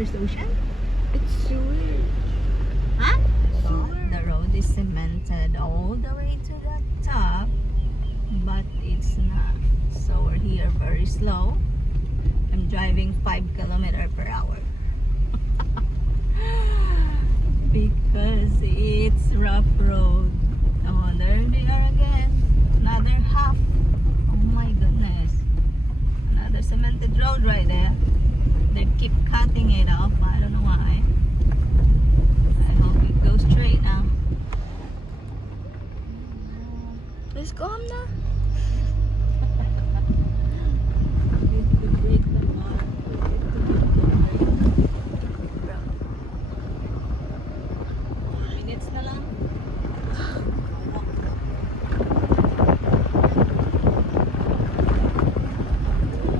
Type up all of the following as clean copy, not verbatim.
There's the ocean? It's sewage. Huh? The road is cemented all the way to the top, but it's not. So we're here very slow. I'm driving 5 km/h because it's rough road. Oh, there they are again. Another half. Oh my goodness. Another cemented road right there. They keep cutting it off. I don't know why. I hope it goes straight now. Let's go home now. Minutes na lang.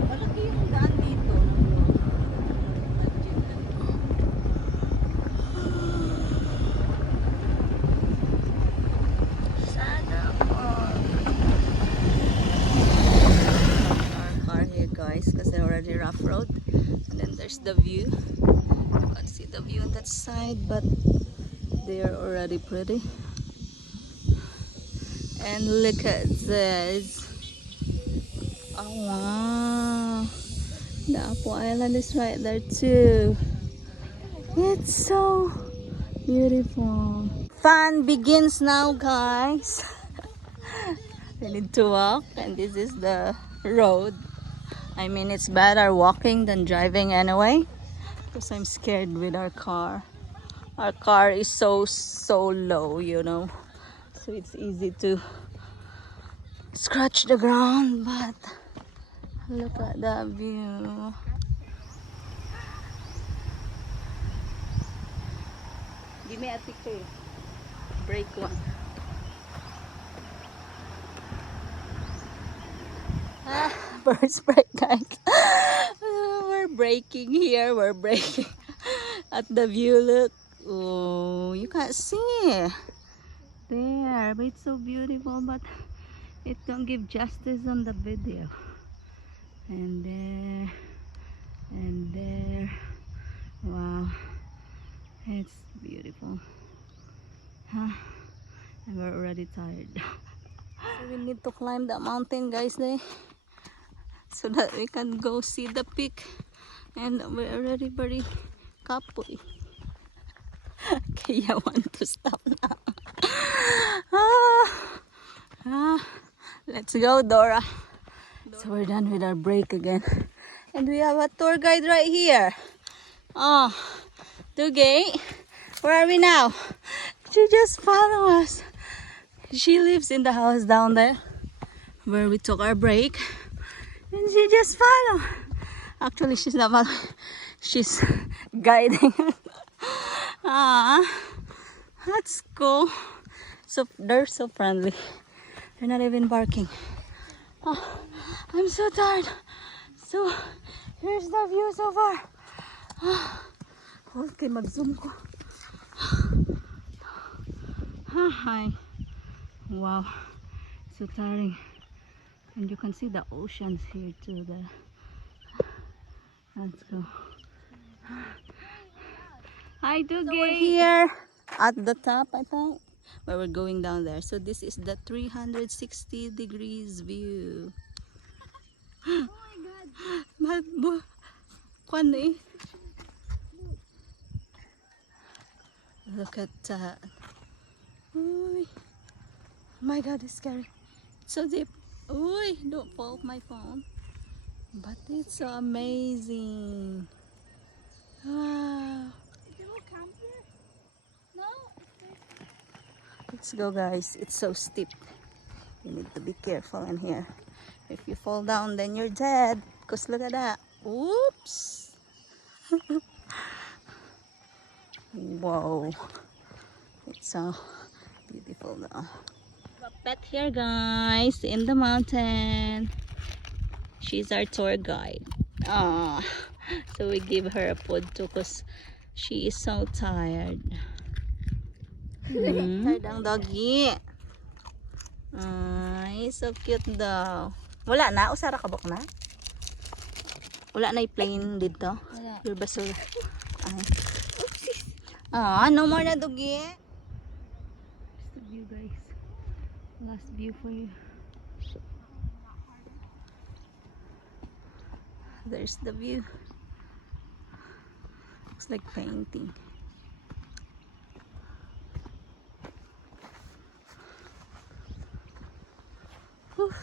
Malaki yung daan dito. Sana all. Our car here, guys, because they're already rough road. And then there's the view. You can't see the view on that side, but they are already pretty. And look at this. Oh wow. The Apo Island is right there too. It's so beautiful. Fun begins now, guys. We need to walk, and this is the road. I mean, it's better walking than driving anyway, because I'm scared with our car. Our car is so low, you know, so it's easy to scratch the ground. But look at that view. Give me a picture. Break one. First break, guys. We're breaking here. We're breaking at the view. Look. Oh, you can't see there, but it's so beautiful. But it don't give justice on the video. And there, and there. Wow, it's beautiful. Huh? And we're already tired. So we need to climb that mountain, guys, so that we can go see the peak. And we're already very kapoy. Okay, I want to stop now. Let's go, Dora. So we're done with our break again. And we have a tour guide right here. Oh, Tugay, where are we now? She just followed us. She lives in the house down there where we took our break. And she just followed. Actually, she's not following. She's guiding us. That's cool. So they're so friendly. They're not even barking. Oh, I'm so tired. So here's the view so far. Okay, mag-zoom ko. Hi. Wow, so tiring. And you can see the oceans here too. Let's go. Hi, Dugi. So we're here at the top, I think, where we're going down there. So this is the 360 degrees view. Oh my God. Kwan eh. Look at that. Ooh. Oh my God, it's scary. It's so deep. Ooh, don't fall off my phone. But it's so amazing. Wow. Let's go, guys. It's so steep. You need to be careful in here. If you fall down, then you're dead. Because look at that. Oops. Whoa. It's so beautiful now. A pet here, guys, in the mountain. She's our tour guide. Ah, so we give her a food too because she is so tired. Tired ang doggy. Ay, so cute daw. Wala na? Usara ka bok na? Wala na i-plane dito? Wala. Your basura. Oopsies. No more na dugi. It's the view, guys. Last view for you. There's the view. Looks like painting. Whew.